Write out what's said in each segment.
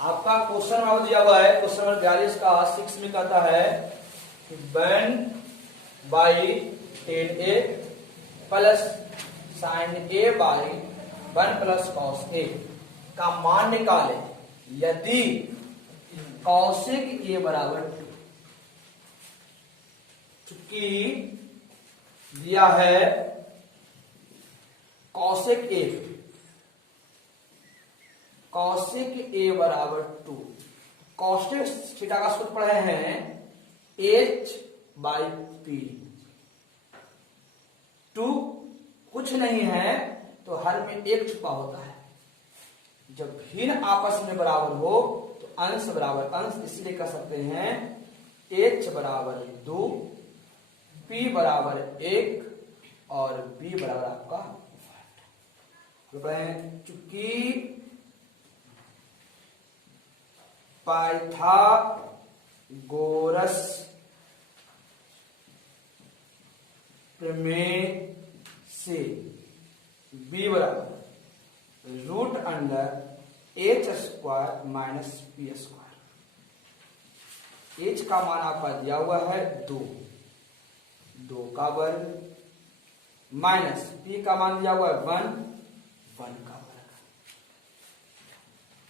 आपका question number दिया हुआ है, क्वेश्चन नंबर 42 का 6 में कहता है कि 1/10a plus sin a/1 plus cos a का मान निकाले यदि cosec a बराबर 2। चूंकि दिया है cosec a बराबर 2। cosec थीटा का सूत्र पढ़े हैं h/p। 2 कुछ नहीं है तो हर में एक छुपा होता है। जब भिन्न आपस में बराबर हो तो अंश बराबर अंश, इसलिए कह सकते हैं h बराबर 2, p बराबर 1 और b बराबर आपका 1। चूंकि पाइथागोरस प्रमेय से b बराबर √h² माइनस p²। h का मान आपका दिया हुआ है 2 का वर्ग माइनस p का मान दिया हुआ है 1 का वर्ग।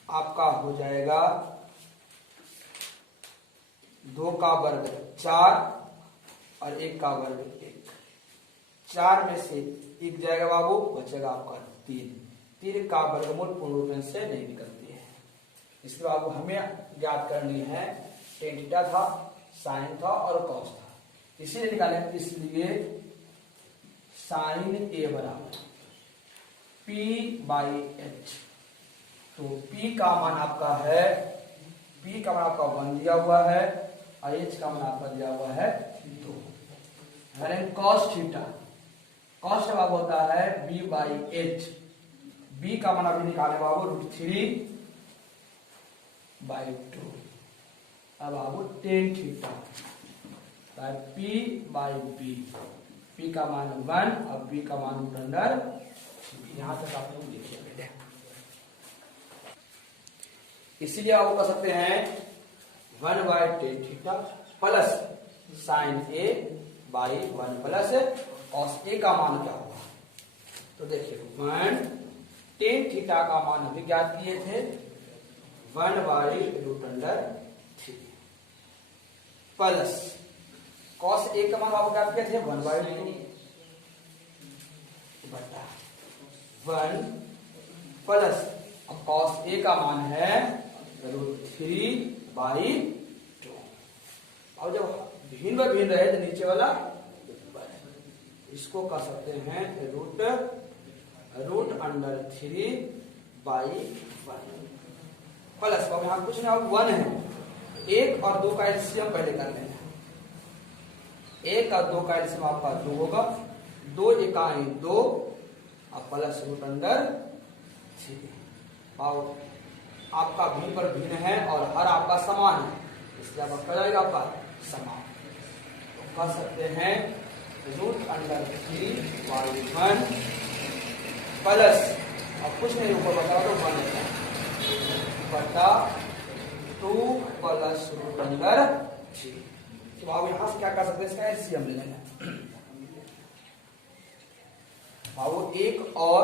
आपका हो जाएगा 2 का वर्ग 4 और 1 का वर्ग 1। 4 में से 1 जाएगा बाबू, बचेगा आपका 3 का वर्गमूल पूर्ण रूप से नहीं निकलती है। इसके बाद हमें ज्ञात करनी है tan थीटा था, sin था और cos था, इसीलिए निकाले। इसलिए sin a बराबर p/h। तो p का मान आपका है 1 दिया हुआ है और h का मान आपका दिया हुआ है 2। cos थीटा बाबू होता है b/h। b का मान अभी निकाले बाबू √3/2। अब बाबू tan थीटा p/b। p का मान 1 और b का मान √3। यहां तक आप लोग लिखिए बेटे। इसीलिए आप कह सकते हैं 1/tan theta plus sin a/1 plus cos a का मान क्या होगा। तो देखिए 1 tan थीटा का मान अभी ज्ञात किए थे 1/√3 प्लस cos a का मान आप ज्ञात किए थे 1/2 बटा 1 प्लस अब cos a का मान है √3/2। अब जब भिन्न रहे तो नीचे वाला इसको कह सकते हैं √3/1 प्लस अब यहां कुछ ना 1 है। 1 और 2 का एलसीएम पहले कर लेना। 1 और 2 का एलसीएम आपका 2 होगा। 2 एकाई 2 और प्लस √3। आपका भिन्न पर भिन्न है और हर आपका समान है, इसलिए आपका क्या जाएगा आपका समान। तो कह सकते हैं √3/1 प्लस अब कुछ नहीं ऊपर बचा तो 1 बटा 2 प्लस √3। तो आप यहां से क्या कर सकते हैं, इसका एलसीएम ले लेना। बाबू 1 और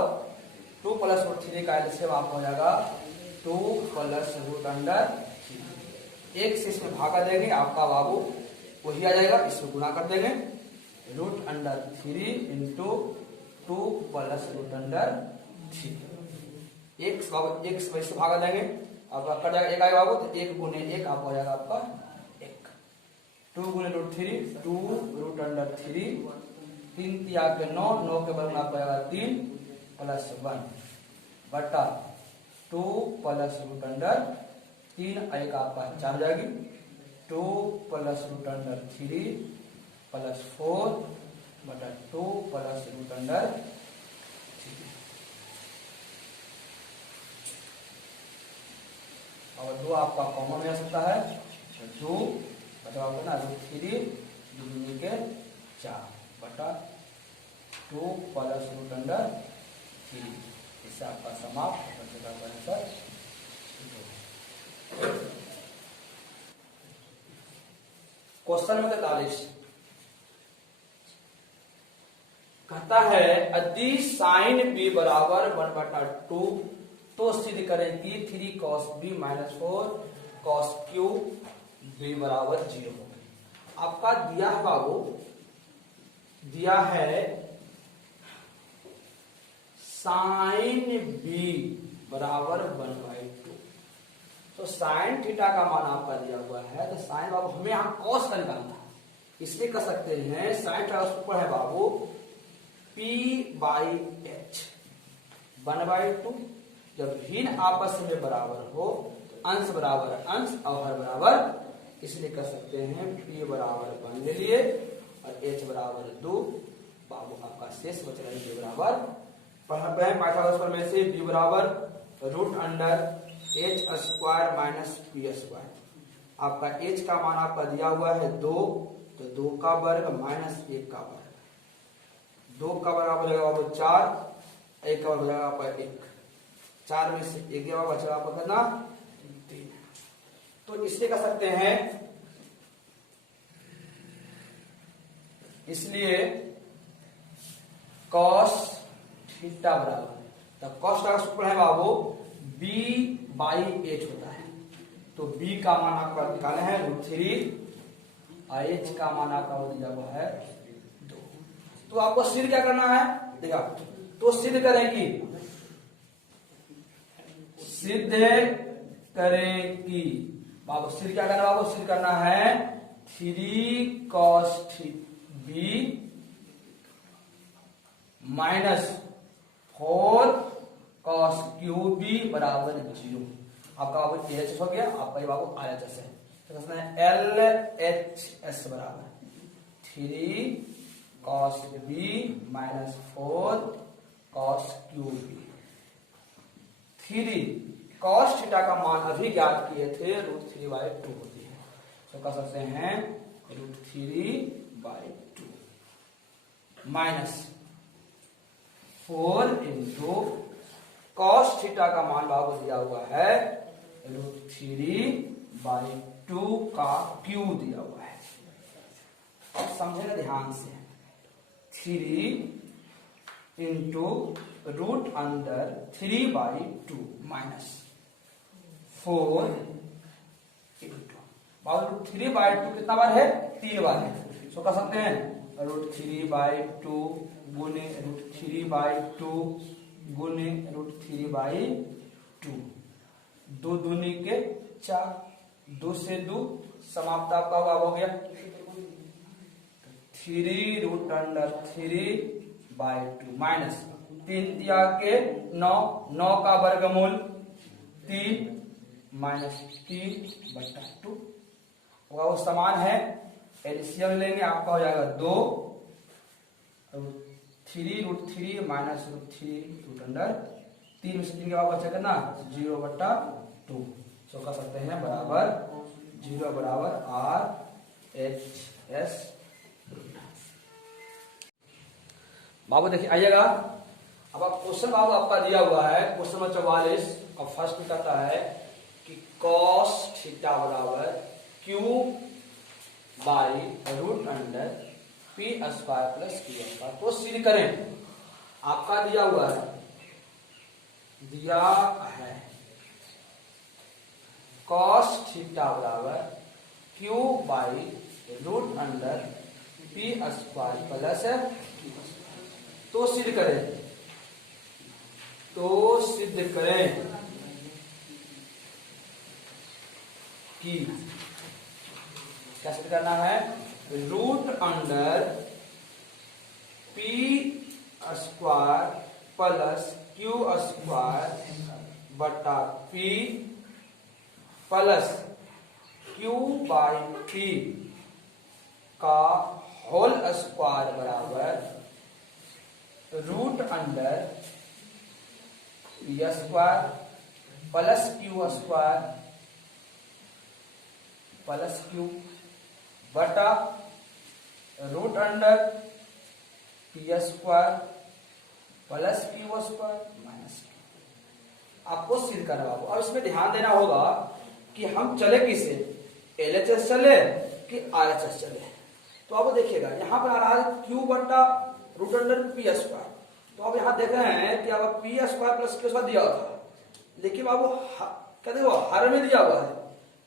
2 प्लस √3 का एलसीएम आपका हो जाएगा 2 प्लस √3। 1 से इसमें भागा देंगे, आपका बाबू वही आ जाएगा, इसमें गुणा कर देंगे √3 इंटू 2 प्लस √3। 1 से भागा देंगे, आपका कट जाएगा 1 आएगा बाबू, तो 1 गुने 1 आपका हो जाएगा आपका 1। 2 गुने √3 2 √3 3 3 के 9 के बराबर आपका आएगा 3 प्लस 1 बटा 2 प्लस √3 1 आपका 4 जाएगी। 2 प्लस √3 प्लस 4 बटा 2 प्लस √3। और 2 आपका कॉमन में आ सकता है, 2 बटा आपका ना √3 के 4 बटा 2 प्लस √3। इससे आपका समाप्त आंसर। क्वेश्चन नंबर 43 कहता है यदि साइन बी बराबर 1/2 तो सिद्ध करें कि 3 cos b minus 4 cos q b बराबर 0 होगा। आपका दिया है बाबू, दिया है साइन b बराबर 1/2। तो साइन थीटा का मान आपका दिया हुआ है, तो साइन बाबू हमें यहां कॉस का निकालना है, इसलिए कर सकते हैं साइन थीटा ऊपर है बाबू p/h 1/2। जब भिन्न आपस में बराबर हो तो अंश बराबर अंश और हर बराबर, इसलिए कर सकते हैं p बराबर 1 ले लिए और h बराबर 2। बाबू आपका शेष बच रहा है b बराबर, पढ़ते हैं पाइथागोरस प्रमेय से b बराबर √h² माइनस p²। आपका h का मान आपका दिया हुआ है 2, तो 2 का वर्ग माइनस 1 का वर्ग, 2 का वर्ग आपको लगेगा बाबू 4, 1 का वर्ग हो जाएगा आपका 1, 4 में से 1 के बचा आपका कितना 3। तो इसलिए कर सकते हैं, इसलिए cos थीटा बराबर, तब cos का सूत्र है बाबू b/h होता है। तो b का मान आपका निकाले हैं √3 और h का मान आपका दिया हुआ है 2। तो आपको सिद्ध क्या करना है, देखा तो सिद्ध करें कि, सिद्ध करें कि बाबू सिद्ध क्या करना है, बाबू सिद्ध करना है 3 cos b minus 4 cos qb बराबर 0। आपका बाबू LHS हो गया, आपका ये बाबू RHS है, तो है LHS बराबर 3 cos b minus 4 cos qb। 3 cos theta का मान अभी ज्ञात किए थे √3/2 होती है, तो कह सकते हैं √3/2 माइनस 4 इंटू cos थीटा का मान बाबू दिया हुआ है √3/2 का क्यू दिया हुआ है। अब समझेगा ध्यान से, 3 इंटू √3/2 माइनस 4 इंटू बाबू √3/2 कितना बार है, 3 बार है, तो कह सकते हैं √3/2 गुने √3/2 गुने √3/2, 2 दूनी के 4, 2 से 2 समाप्त आपका हो गया 3√3/2 माइनस 3 दिया के 9, 9 का वर्गमूल 3 माइनस 3/2 वो समान है, एलसीएम लेंगे आपका हो जाएगा 2, 3√3 माइनस √3 3 में से 3 के बाद बचा करना 0/2, तो कह सकते हैं बराबर 0 बराबर RHS। बाबू देखिए आइएगा, अब आप क्वेश्चन बाबू आपका दिया हुआ है क्वेश्चन नंबर 44 और फर्स्ट में कहता है कि cos थीटा बराबर q by √p² plus q²। तो सिद्ध करें, आपका दिया हुआ है, दिया है cos थीटा बराबर q by √p² plus q²। तो सिद्ध करें, तो सिद्ध करें कि क्या सिद्ध करना है, √p² प्लस q² बटा p प्लस q/p का होल स्क्वायर बराबर √p² plus q² plus q बटा √p² plus q² minus q। आपको सिद्ध करना होगा। अब इसमें ध्यान देना होगा कि हम चले किसे, LHS चले कि RHS चले। तो अब देखिएगा यहाँ पर आ रहा है Q बटा रूट अंडर पी स्क्वायर। तो अब यहाँ देख रहे हैं कि अब P square plus Q square दिया हुआ था, लेकिन बाबू कहते वो हर में दिया हुआ है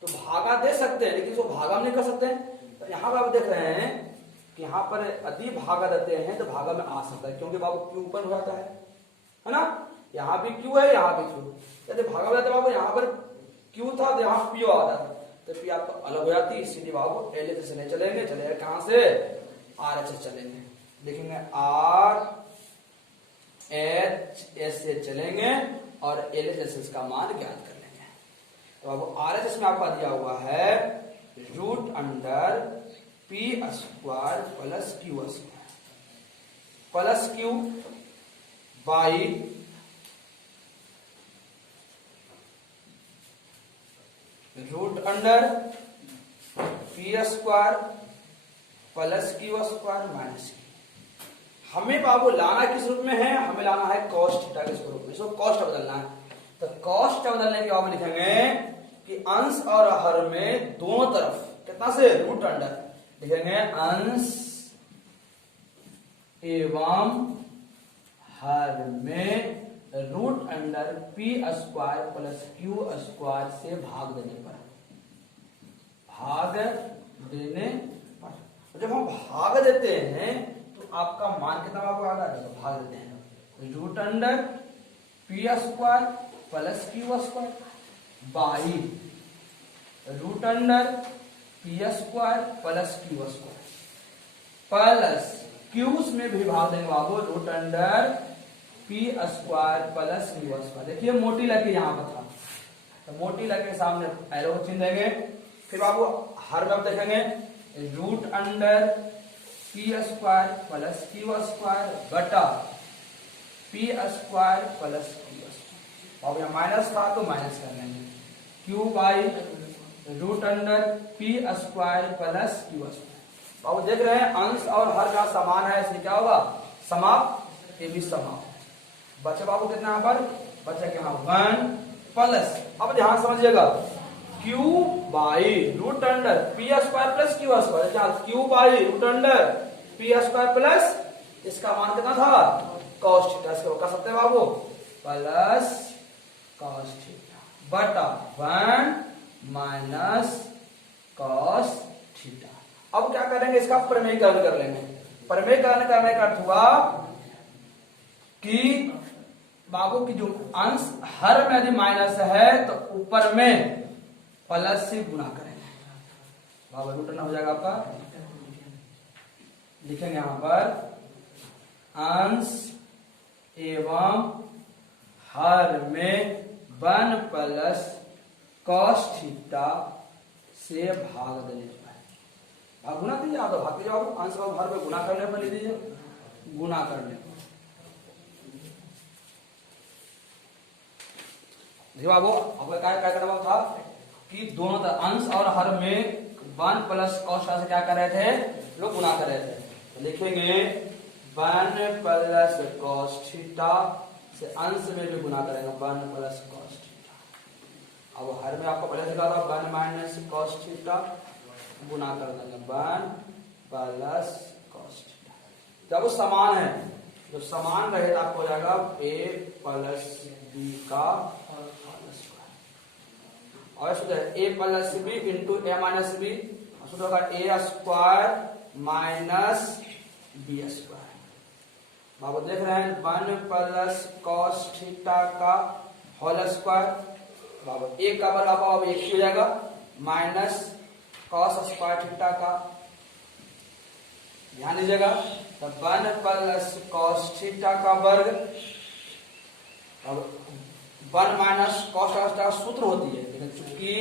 तो भागा दे सकते हैं, लेकिन इसको भागा में नहीं कर सकते हैं। तो यहाँ पर आप देख रहे हैं कि यहाँ पर यदि भागा देते हैं तो भागा में आ सकता है, क्योंकि बाबू Q ऊपर हो जाता है ना, यहाँ भी Q है यहाँ भी Q। यदि भागा में जाते बाबू यहाँ पर Q था तो यहाँ P आता था, तो P आपको अलग हो जाती, इसीलिए बाबू LHS से नहीं चलेंगे, चलेगा कहाँ से, RHS चलेंगे। देखेंगे RHS से चलेंगे और LHS का मान ज्ञात कर लेंगे। तो अब RHS में आपका दिया हुआ है root under P square plus Q square plus Q by root under P square plus Q square minus. हमें बाबू लाना किस रूप में है, हमें लाना है कॉस थीटा के स्वरूप में, इसको कॉस्ट बदलना है। तो कॉस्ट बदलने के बाद लिखेंगे कि अंश और हर में दोनों तरफ कितना से रूट अंडर, लिखेंगे अंश एवं हर में root under P square plus Q square से भाग देने पर, भाग देने पर। जब हम भाग देते हैं तो आपका मान कितना आपको आ रहा है, तो भाग देते हैं root under P square plus Q square by root under P square plus Q square plus Q's में भी भाग देंगे बाबू root under P square plus Q square. देखिए मोटी लकीर यहाँ पर था, तो मोटी लकीर सामने एरो को चिन्ह देंगे। फिर बाबू हर में देखेंगे root under P square plus Q square बटा P square plus Q square. बाबू यहाँ माइनस था तो माइनस कर लेंगे Q by root under P square plus Q square. बाबू देख रहे हैं अंश और हर का समान है, इसलिए क्या होगा समाप्त, ये भी समाप्त। बचे बाबू कितना यहाँ पर बचे क्या 1 प्लस, अब ध्यान समझिएगा Q by root under P square plus Q square, Q by root under P square plus इसका मान कितना था कॉस थीटा, इसको कर सकते हैं बाबू प्लस कॉस थीटा बटा 1 माइनस कॉस थीटा। अब क्या करेंगे, इसका प्रमेयीकरण कर लेंगे। प्रमेयीकरण करने का अर्थ हुआ कि बाबू की जो अंश हर में यदि माइनस है तो ऊपर में प्लस से गुना करेंगे, बाबू रूट अंडर हो जाएगा आपका। लिखेंगे यहां पर अंश एवं हर में 1 प्लस कॉस थीटा से भाग देने पर, भाग गुना दीजिए आप, भाग दीजिए बाबू, अंश और हर में गुना करने पर ले दीजिए, गुना करने पर। देखिए बाबू अब क्या करना था कि दोनों तरफ अंश और हर में 1 प्लस कॉस थीटा से क्या कर रहे थे, लोग गुना कर रहे थे। तो लिखेंगे 1 प्लस कॉस थीटा से अंश में भी गुना करेंगे 1 प्लस कॉस थीटा। अब हर में आपको पहले दिखा था 1 माइनस कॉस थीटा, गुना कर देंगे 1 प्लस कॉस थीटा। जब वो समान है, जो समान रहे तो आपको हो जाएगा a प्लस b का और शुद्ध है a plus B into A minus B, शुद्ध होगा a square minus B square. बाबू देख रहे हैं 1 प्लस कॉस थीटा का होल स्क्वायर, बाबू एक का बराबर अब एक ही हो जाएगा माइनस कॉस स्क्वायर थीटा का, ध्यान दीजिएगा। तो 1 प्लस कॉस थीटा का वर्ग, अब 1 माइनस कॉस थीटा का सूत्र होती है, लेकिन चूंकि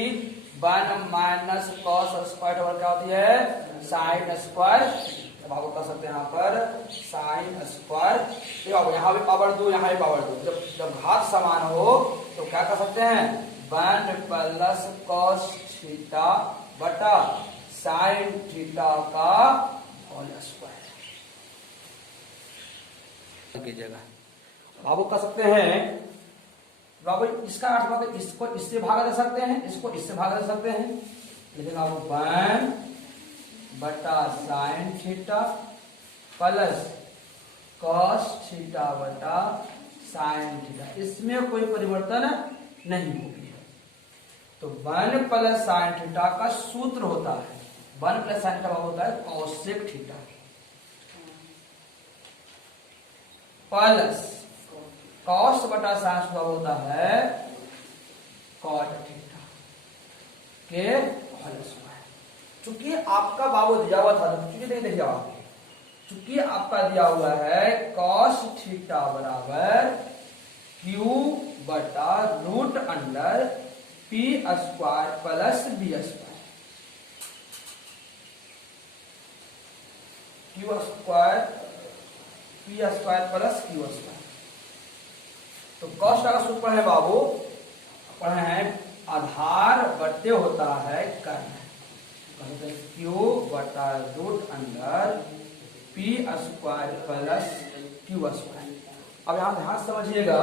1 माइनस कॉस स्क्वायर वर्ग क्या होती है साइन स्क्वायर, अब आपको कर सकते हैं यहाँ पर साइन स्क्वायर। अब यहाँ भी पावर 2 यहाँ भी पावर 2, जब घात समान हो तो क्या कर सकते हैं 1 प्लस कॉस थीटा बटा साइन थीटा का होल स्क्वायर कीजिएगा। आप कर सकते हैं बाबू इसका अर्थ मतलब इसको इससे भागा दे सकते हैं, इसको इससे भागा दे सकते हैं, लेकिन अब 1 बटा sine theta plus cos theta बटा साइन थीटा, इसमें कोई परिवर्तन नहीं होगी। तो 1 प्लस साइन थीटा का सूत्र होता है, 1 प्लस साइन थीटा होता है कॉसेक थीटा प्लस कॉस बटा साइन थीटा होता है कॉट थीटा के होल स्क्वायर। चूंकि आपका बाबू दिया हुआ था, चूंकि नहीं देखिए आप, चूंकि आपका दिया हुआ है कॉस थीटा बराबर क्यू बटा root under P square plus B square, Q square P square plus Q square. तो कॉस का सूत्र है बाबू, पढ़े हैं आधार बटे होता है कर्ण, क्यू बटा root under P square plus Q square. अब यहां ध्यान समझिएगा,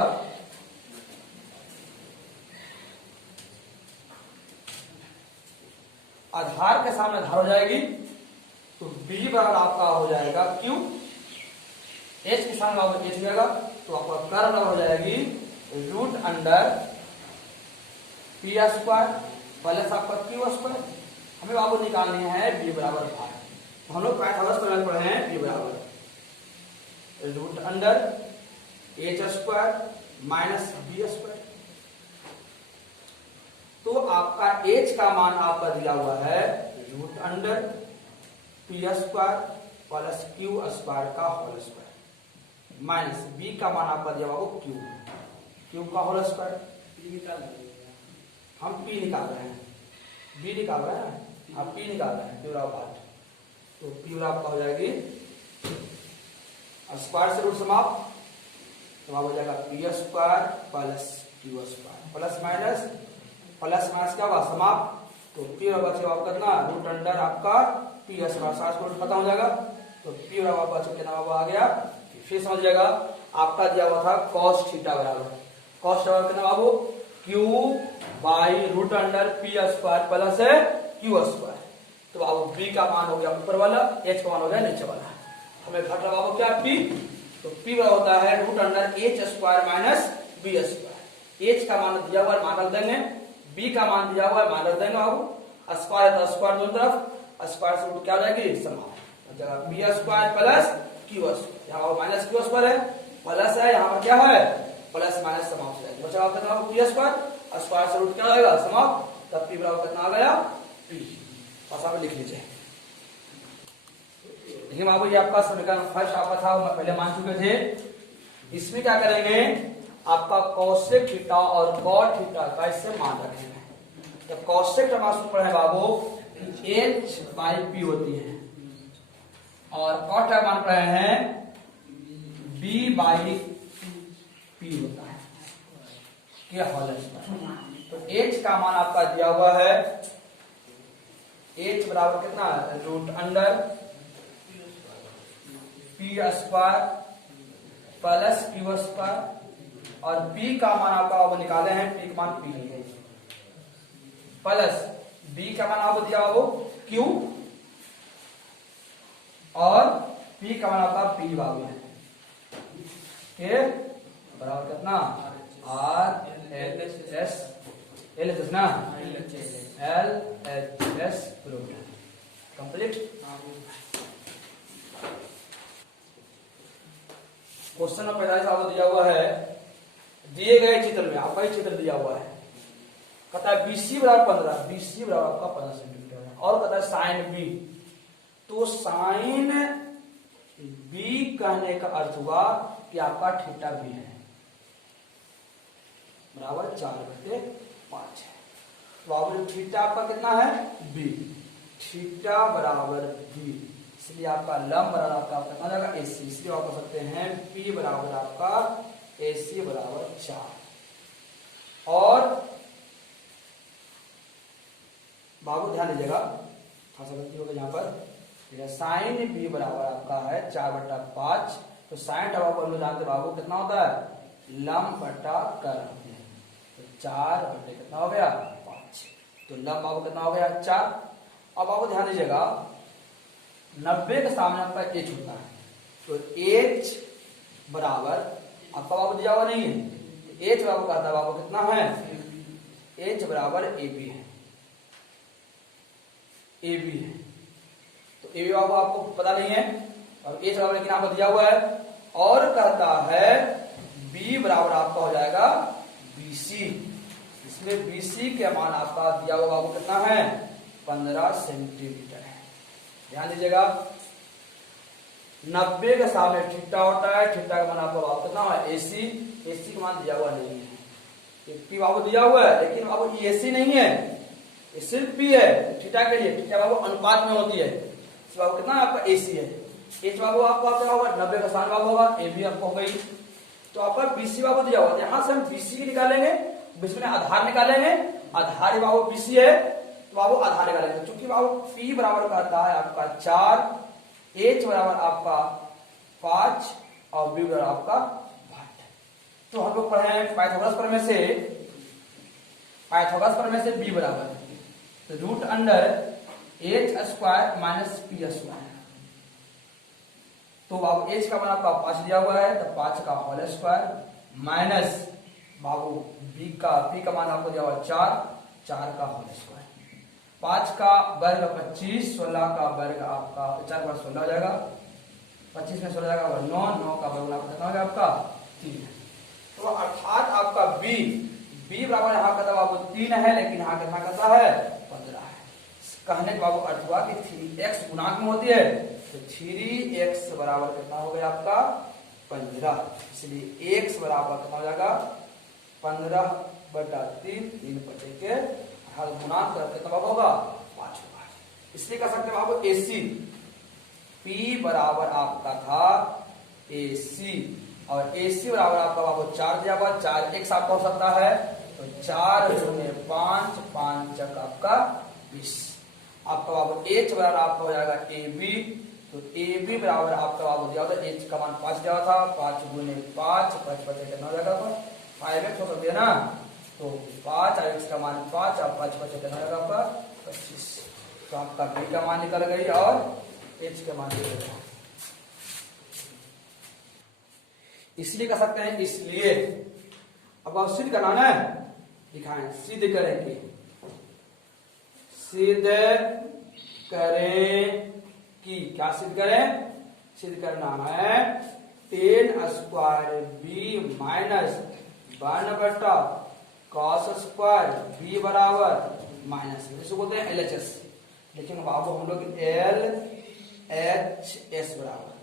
आधार के सामने धार हो जाएगी तो b बराबर आपका हो जाएगा q, h के सामने आपका h हो जाएगा तो आपका कर्ण बराबर हो जाएगी root under P square plus आपका क्यू स्क्वायर। हमें बाबू निकालनी है b बराबर 5, तो हम लोग पाइथागोरस प्रमेय पढ़े हैं b बराबर root under h square minus B square. तो आपका h का मान आपका दिया हुआ है root under P square plus Q square का होल स्क्वायर माइनस b का मान आपका दिया हुआ क्यू का होल स्क्वायर। हम p निकाल रहे हैं, b निकाल रहे हैं, हम p निकाल रहे हैं, प्यूरा पार्ट। तो प्यूरा आपका हो जाएगी स्क्वायर से रूट समाप्त, तो आप हो जाएगा P square plus Q square plus minus क्या होगा समाप्त, तो पी बचेगा आपका कितना रूट अंडर आपका पी स्क्वायर, साथ में खत्म हो जाएगा। तो पी बराबर कितना आ गया, फिर समझिएगा आपका दिया हुआ था कॉस थीटा बराबर, कॉस थीटा कितना बाबू Q by root under P square plus Q square. तो बाबू बी का मान हो गया ऊपर वाला, एच का मान हो गया नीचे वाला, हमें घट रहा बाबू क्या पी, तो पी होता है root under H square minus B square. H का मान दिया हुआ है मान रख देंगे, बी का मान दिया हुआ है मान रख देंगे बाबू, स्क्वायर है तो स्क्वायर दोनों तरफ, स्क्वायर से रूट क्या हो जाएगी समाप्त, जगह B square plus Q square, यहाँ माइनस क्यू स्क्वायर है प्लस है, यहाँ पर क्या है प्लस माइनस समाप्त हो जाएगा, बचा कितना पी स्क्वायर, स्क्वायर से रूट क्या होगा समाप्त, तब पी बराबर कितना आ गया पी। भाषा में लिख लीजिए। देखिए बाबू ये आपका समीकरण फर्स्ट आपका था, पहले मान चुके थे। इसमें क्या करेंगे, आपका कॉसेक थीटा और कॉट थीटा का इससे मान रखेंगे। जब कॉसेक थीटा सूत्र है बाबू h बाई पी होती है, और कॉट का मान पढ़े हैं b बाई पी होता है के होल स्क्वायर। तो h का मान आपका दिया हुआ है, h बराबर कितना root under P square plus Q square, और b का मान आपका अब निकाले हैं, p का मान p है प्लस b का मान आपको दिया वो q, और p का मान आपका p बाबू है के बराबर कितना R L S L S ना L H S root complete. Question number 45 आपको दिया हुआ है, दिए गए चित्र में आपका ही चित्र दिया हुआ है, कहता है BC बराबर 15, BC बराबर आपका 15 सेंटीमीटर है, और कहता है साइन B, तो साइन B कहने का अर्थ हुआ कि आपका थीटा B है बराबर 4/5 है। तो बाबू थीटा आपका कितना है B, थीटा बराबर B, इसलिए आपका लंब बराबर आपका कितना जाएगा AC, इसलिए आप कह सकते हैं P बराबर आपका AC बराबर 4। और बाबू ध्यान दीजिएगा, खासा गलती हो गई यहाँ पर, साइन B बराबर आपका है 4/5, तो साइन हम लोग जानते बाबू कितना होता है लंब बटा कर्ण, 4 बटे कितना हो गया 5। तो लंब बाबू कितना हो गया 4। अब बाबू ध्यान दीजिएगा 90 के सामने आपका h होता है, तो h बराबर आपका बाबू दिया हुआ नहीं है, h बाबू कहता है बाबू कितना है, h बराबर ab है, ab है। तो ab बाबू आपको पता नहीं है और h बराबर लेकिन आपको दिया हुआ है, और कहता है b बराबर आपका हो जाएगा bc। इसमें bc के मान आपका दिया हुआ बाबू कितना है 15 सेंटीमीटर है। ध्यान दीजिएगा 90 के सामने थीटा होता है, थीटा का मान आपका बाबू कितना है ac, ac का मान दिया हुआ नहीं है, p बाबू दिया हुआ है लेकिन बाबू ये ac नहीं है, ये सिर्फ p है थीटा के लिए, थीटा बाबू अनुपात में होती है, इस बाबू कितना आपका ac है, h बाबू आपको आपका होगा 90 का सामने बाबू होगा, ab आपको हो गई। तो आपका bc बाबू दिया हुआ है, यहां से हम bc की निकालेंगे, बीच में आधार निकालेंगे, आधार बाबू bc है तो बाबू आधार निकालेंगे, क्योंकि बाबू p बराबर कहता है आपका 4, h बराबर आपका 5 और b बराबर आपका 8। तो हम लोग पढ़े हैं पाइथागोरस प्रमेय से b बराबर तो root under h square minus p square. तो बाबू h का मान आपका 5 दिया हुआ है, तो 5 का होल स्क्वायर माइनस बाबू b का p का मान आपको दिया हुआ 4, 4 का होल स्क्वायर। 5 का वर्ग 25, 16 का वर्ग आपका 4 वर्ग 16 हो जाएगा, 25 में 16 जाएगा 9, 9 का वर्ग आपका कितना हो गया आपका 3। तो अर्थात आपका b बराबर यहाँ का बाबू 3 है, लेकिन यहाँ कितना करता है 15 है। कहने का बाबू अर्थ हुआ कि 3x गुणांक में होती है, तो 3x बराबर कितना हो गया आपका 15, इसलिए x बराबर कितना हो जाएगा 15/3, 3 बटे के गुणांक कितना बाबू होगा 5 होगा। इसलिए कह सकते हैं बाबू AC P बराबर आपका था AC, और AC बराबर आपका बाबू 4 दिया हुआ, 4x आपका हो सकता है, तो 4 दूने 5, 5 आपका 20। आपका बाबू H बराबर आपका हो जाएगा AB, तो AB बराबर आपका बाबू दिया होता है, H का मान 5 दिया था, 5 गुने 5, 5 बटे कितना हो जाएगा 5x हो सकती है ना, तो 5 और x का मान 5 और 5 बचे कितना होगा आपका 25। तो आपका b का मान निकल गई और h का मान निकल गया। इसलिए कह सकते हैं, इसलिए अब आप सिद्ध कराना है, दिखाएं सिद्ध करेंगे, सिद्ध करें कि क्या सिद्ध करें, सिद्ध करना है 10 square b minus 1 cos square b बराबर माइनस, इसको बोलते हैं LHS, लेकिन बाबू हम लोग LHS बराबर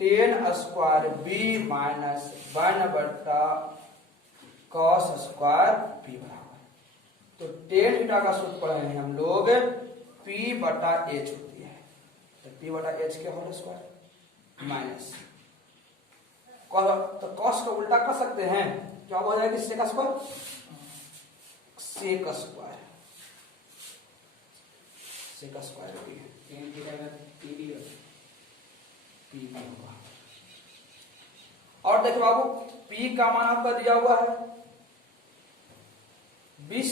10 square b minus 1 cos square b बराबर, तो 10 थीटा का सूत्र पढ़े हैं हम लोग p/h होती है, तो p/h के होल स्क्वायर माइनस, तो cos को उल्टा कर सकते हैं, क्या हो जाएगा sec square, sec square, sec square होगा। और देखिए बाबू p का मान आपका दिया हुआ है 20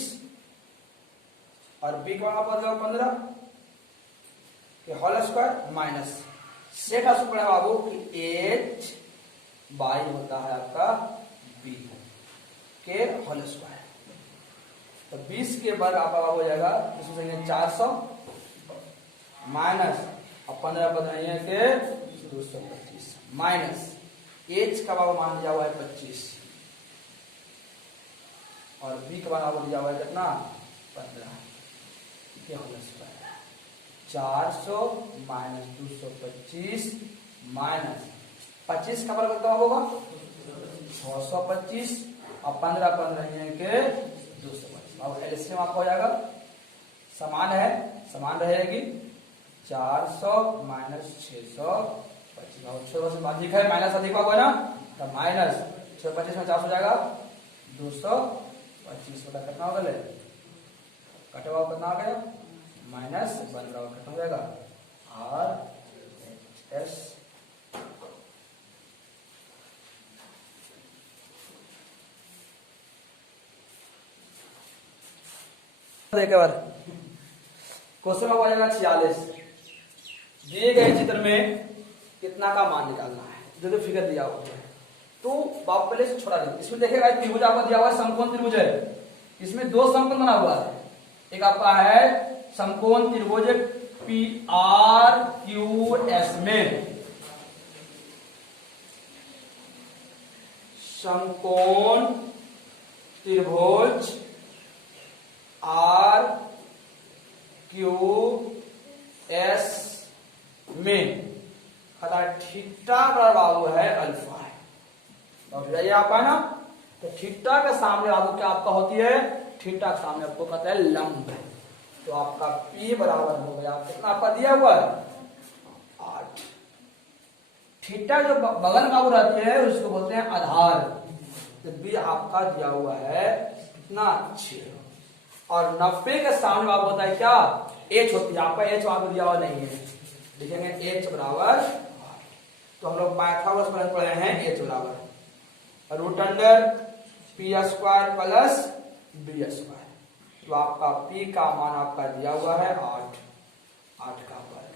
और b का मान आपका दिया 15 के whole square minus sec square बाबू की h बाई होता है आपका b के होल स्क्वायर, तो 20 के वर्ग आपका हो जाएगा इसमें 400 माइनस और 15 बदलाइए के 225 माइनस h का बाबू मान दिया हुआ है 25 और b का बाबू दिया हुआ है कितना 15 के होल स्क्वायर, 400 माइनस 225 माइनस 25 का वर्ग कितना होगा 625 और 15 के 225, अब एलसीएम आपको हो जाएगा समान है, समान रहेगी 400 माइनस 625, और 600 से अधिक है माइनस अधिक होगा ना, तो माइनस 625 में 400 हो जाएगा 225 बटा कितना होगा कटे हुआ कितना आ गया माइनस 15 कितना हो जाएगा RHS। देखिए बार क्वेश्चन में आ जाएगा 46। दिए गए चित्र में कितना का मान निकालना है, जो फिगर दिया हुआ है। तो बाप पहले से छोड़ा नहीं, इसमें देखिएगा त्रिभुज आपका दिया हुआ है, समकोण त्रिभुज है। इसमें दो समकोण बना हुआ है, एक आपका है समकोण त्रिभुज PRQS में, समकोण त्रिभुज RQS में थीटा का बाबू है अल्फा है, और ये आपका है ना। तो थीटा के सामने बाबू क्या आपका होती है, थीटा के सामने आपको कहता है लंब है। तो आपका P बराबर हो गया, कितना आपका दिया हुआ है 8। थीटा जो बगल में बाबू रहती है उसको बोलते हैं आधार। तो B आपका दिया हुआ है कितना 6, और 90 के सामने बाबू होता है क्या H होती है, आपका H वहां पर दिया हुआ नहीं है, लिखेंगे H बराबर। तो हम लोग पाइथागोरस पर पढ़े हैं H बराबर root under P square plus B square. तो आपका P का मान आपका दिया हुआ है 8, 8 का वर्ग,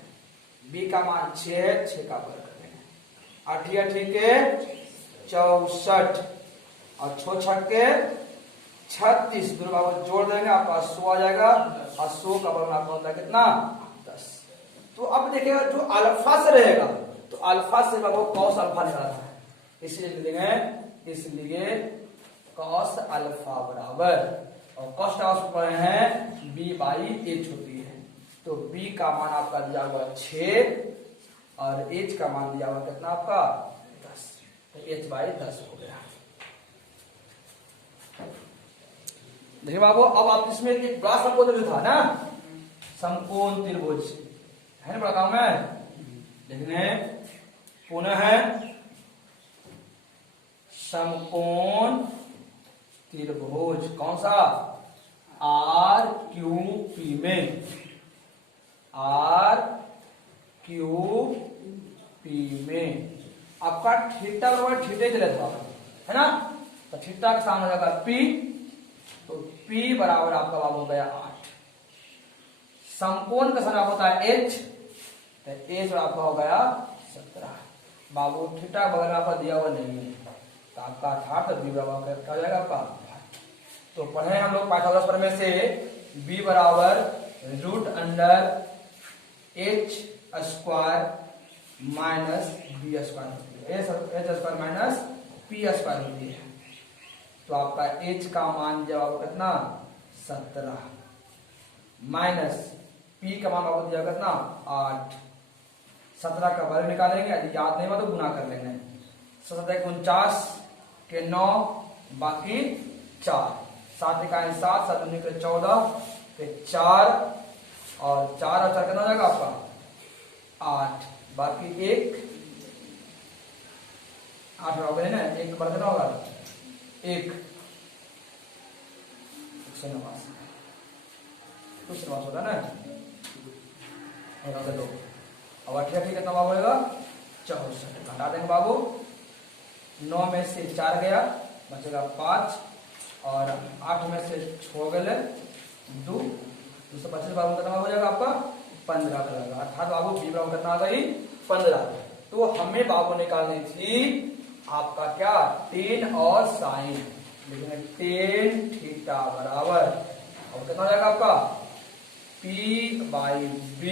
B का मान 6 है, 6 का वर्ग करेंगे, 8 ठीक है 64 और 6 छक्के 36, दोनों बाबू जोड़ देंगे आपका 100 आ जाएगा, और 100 का वर्ग आपका होता है कितना 10। तो अब देखिएगा जो अल्फा से रहेगा, तो अल्फा से बाबू कॉस अल्फा निकालना है, इसलिए लिखेंगे, इसलिए कॉस अल्फा बराबर, और कॉस पढ़े हैं B/H होती है। तो B का मान आपका दिया हुआ 6 और H का मान दिया हुआ कितना आपका 10, तो H/10 हो गया। देखिए बाबू, अब आप इसमें एक बड़ा समकोण जो था ना, समकोण त्रिभुज है ना, बड़ा काम है लिखने, पुनः समकोण त्रिभुज कौन सा RQP में, RQP में आपका थीटा बराबर थीटा ही था है ना। तो थीटा के सामने लगा P, तो P बराबर आपका बाबू हो गया 8। समकोण का सामने होता है H, तो H आपका हो गया 17। बाबू थीटा बगैर आपका दिया हुआ नहीं है, तो आपका 8 तो B बराबर क्या हो जाएगा आपका। तो पढ़े हम लोग पाइथागोरस प्रमेय से B बराबर root under H square minus B square होती है, H square minus P square होती है। तो आपका H का मान जब कितना 17 माइनस P का मान आपको दिया कितना 8, 17 का वर्ग निकालेंगे, यदि याद नहीं हुआ तो गुना कर लेंगे, 17 49 के 9 बाकी 4, 7 का 7, 7 दूनी के 14 के 4, और 4 और 4 कितना हो जाएगा आपका 8, बाकी 1 8 होगा ना, 1 बढ़ कितना होगा 1 कुछ होगा ना, और 2 अब 8 कितना बाबू होगा 64, घटा देंगे बाबू, 9 में से 4 गया बचेगा 5, और 8 में से 6 गए 2, 225 बाबू कितना हो जाएगा आपका 15 का लगेगा, अर्थात बाबू B बराबर कितना आ गई 15। तो हमें बाबू निकालनी थी आपका क्या tan और sin, लेकिन tan थीटा बराबर और कितना हो जाएगा आपका P/B।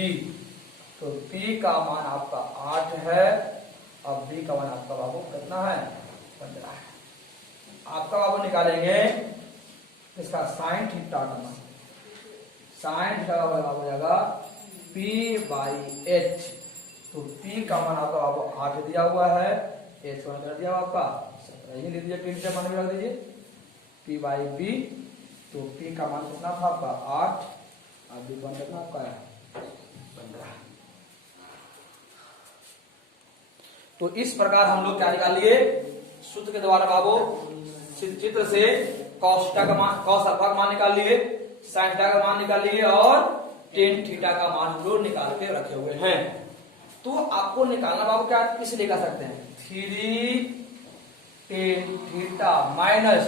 तो P का मान आपका 8 है और B का मान आपका बाबू कितना है 15 है। आपका बाबू निकालेंगे इसका साइन थीटा का मान, साइन थीटा का मान हो जाएगा P/H। तो P का मान आपका बाबू 8 दिया हुआ है, H मान कर दिया आपका 17, ये लिख दीजिए, P थीटा मान भी रख दीजिए P/B। तो P का मान कितना था आपका 8 और B मान कितना आपका है 15। तो इस प्रकार हम लोग क्या निकाल लिए सूत्र के द्वारा बाबू, चित्र से cos थीटा का मान, cos अल्फा का मान निकाल लिए, sin थीटा का मान निकाल लिए, और tan थीटा का मान हम लोग निकाल के रखे हुए हैं। तो आपको निकालना बाबू क्या किस लिए कर सकते हैं 3 tan theta minus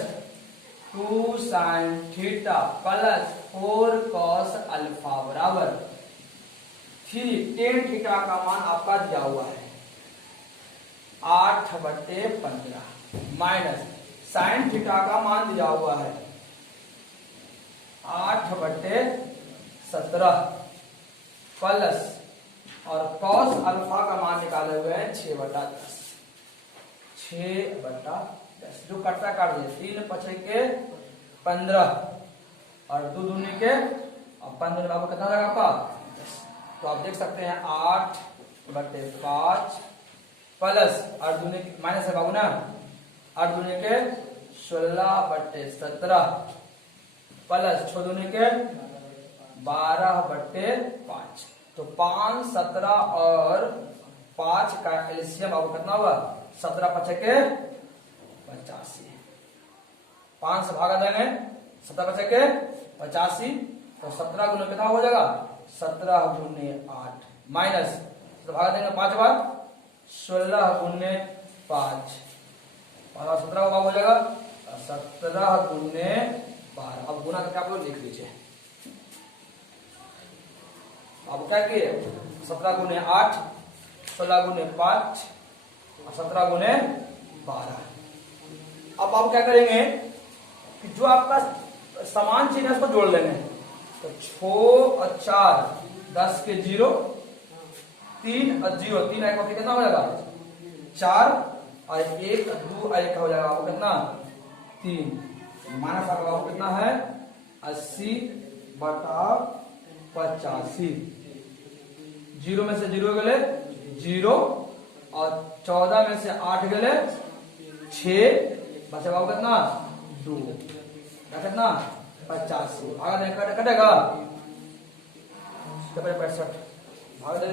2 sin theta plus 4 cos alpha बराबर 3 tan थीटा का मान आपका दिया हुआ है 8/15 माइनस sin थीटा का मान दिया हुआ है 8/17 प्लस और cos अल्फा का मान निकाले हुए हैं 6/10 6/10 जो कटता काट दिए 3 5 के 15 और 2 दूनी के और 15 बाबू कितना लगा आपका 10। तो आप देख सकते हैं 8/5 प्लस 8 दूनी माइनस है बाबू ना 8 दूनी के 16/17 प्लस 6 दूनी के 12/5 तो 5 17 और 5 का एलसीएम आपको कितना हुआ 17 5 के 85 5 से भागा देंगे 17 5 के 85 तो 17 गुना कितना हो जाएगा 17 गुने 8 माइनस तो भागा देंगे 5 बार 16 गुने 5 और 17 का हो जाएगा 17 गुने 12 अब गुना करके आप लोग लिख लीजिए अब क्या किए 17 गुने 8 16 गुने 5 और 17 गुने 12 अब आप क्या करेंगे कि जो आपका समान चीज है उसको जोड़ लेंगे तो 6 और 4 10 के 0 3 और 0 3 एक कितना हो जाएगा 4 और 1 2 1 हो जाएगा आपको कितना 3 माइनस आपका कितना है 80/85 0 में से 0 गले 0 और 14 में से 8 गले 6 बचा बाबू कितना 2 कितना 85 भागा नहीं कटेगा 65 भागा दे